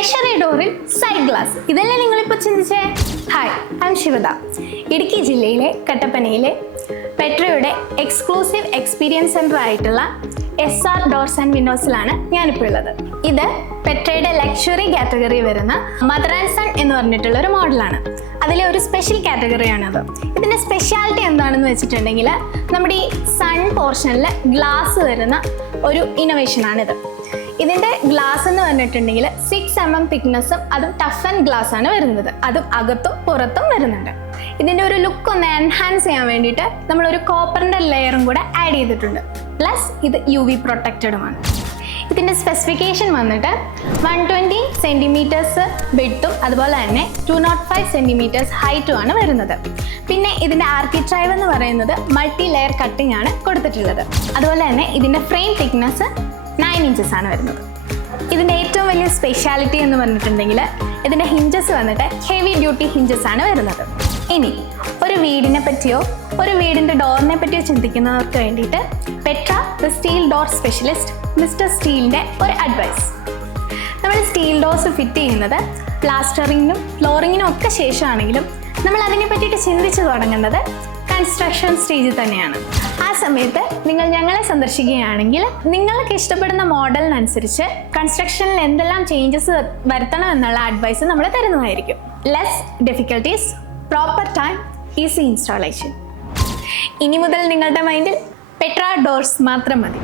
Luxury ഡോറിൽ side glass, ഇതല്ലേ നിങ്ങളിപ്പോൾ ചിന്തിച്ചേ? Hi, I am Shivada. Idukki ജില്ലയിലെ കട്ടപ്പനയിലെ പെട്രയുടെ എക്സ്ക്ലൂസീവ് എക്സ്പീരിയൻസ് സെൻറ്റർ ആയിട്ടുള്ള SR ഡോർസ് ആൻഡ് വിൻഡോസിലാണ് ഞാനിപ്പോൾ ഉള്ളത്. ഇത് പെട്രയുടെ ലക്ഷറി കാറ്റഗറി വരുന്ന മദർ ആൻഡ് സൺ എന്ന് പറഞ്ഞിട്ടുള്ള ഒരു മോഡലാണ്. അതിലെ ഒരു സ്പെഷ്യൽ കാറ്റഗറിയാണത്. ഇതിൻ്റെ സ്പെഷ്യാലിറ്റി എന്താണെന്ന് വെച്ചിട്ടുണ്ടെങ്കിൽ നമ്മുടെ ഈ സൺ പോർഷനിൽ ഗ്ലാസ് വരുന്ന ഒരു ഇന്നോവേഷനാണിത്. ഇതിൻ്റെ ഗ്ലാസ് എന്ന് പറഞ്ഞിട്ടുണ്ടെങ്കിൽ 6 mm തിക്നെസ്സും അതും ടഫ് ആൻഡ് ഗ്ലാസ് ആണ് വരുന്നത്. അതും അകത്തും പുറത്തും വരുന്നുണ്ട്. ഇതിൻ്റെ ഒരു ലുക്ക് ഒന്ന് എൻഹാൻസ് ചെയ്യാൻ വേണ്ടിയിട്ട് നമ്മളൊരു കോപ്പറിൻ്റെ ലെയറും കൂടെ ആഡ് ചെയ്തിട്ടുണ്ട്. പ്ലസ് ഇത് UV പ്രൊട്ടക്റ്റഡുമാണ്. ഇതിൻ്റെ സ്പെസിഫിക്കേഷൻ വന്നിട്ട് 120 സെൻറ്റിമീറ്റേഴ്സ് വിഡ്ത്തും അതുപോലെ തന്നെ 205 സെൻറ്റിമീറ്റേഴ്സ് ഹൈറ്റും ആണ് വരുന്നത്. പിന്നെ ഇതിൻ്റെ ആർക്കിട്രൈവ് എന്ന് പറയുന്നത് മൾട്ടി ലെയർ കട്ടിംഗ് ആണ് കൊടുത്തിട്ടുള്ളത്. അതുപോലെ തന്നെ ഇതിൻ്റെ ഫ്രെയിം തിക്നെസ് 9 inches ആണ് വരുന്നത്. ഇതിൻ്റെ ഏറ്റവും വലിയ സ്പെഷ്യാലിറ്റി എന്ന് പറഞ്ഞിട്ടുണ്ടെങ്കിൽ ഇതിൻ്റെ ഹിഞ്ചസ് വന്നിട്ട് ഹെവി ഡ്യൂട്ടി ഹിഞ്ചസ് ആണ് വരുന്നത്. ഇനി ഒരു വീടിനെ പറ്റിയോ ഒരു വീടിൻ്റെ ഡോറിനെ പറ്റിയോ ചിന്തിക്കുന്നവർക്ക് വേണ്ടിയിട്ട് Petra the steel door specialist mister സ്റ്റീലിൻ്റെ ഒരു അഡ്വൈസ്. നമ്മൾ സ്റ്റീൽ ഡോർസ് ഫിറ്റ് ചെയ്യുന്നത് പ്ലാസ്റ്ററിങ്ങിനും ഫ്ലോറിങ്ങിനും ഒക്കെ ശേഷമാണെങ്കിലും നമ്മൾ അതിനെ പറ്റിയിട്ട് ചിന്തിച്ച് തുടങ്ങുന്നത് കൺസ്ട്രക്ഷൻ സ്റ്റേജിൽ തന്നെയാണ്. ആ സമയത്ത് നിങ്ങൾ ഞങ്ങളെ സന്ദർശിക്കുകയാണെങ്കിൽ നിങ്ങൾക്ക് ഇഷ്ടപ്പെടുന്ന മോഡലിനനുസരിച്ച് കൺസ്ട്രക്ഷനിൽ എന്തെല്ലാം ചേഞ്ചസ് വരുത്തണം എന്നുള്ള അഡ്വൈസ് നമ്മൾ തരുന്നതായിരിക്കും. Less difficulties, proper time, easy installation. ഇനി മുതൽ നിങ്ങളുടെ മൈൻഡിൽ പെട്ര ഡോർസ് മാത്രം മതി.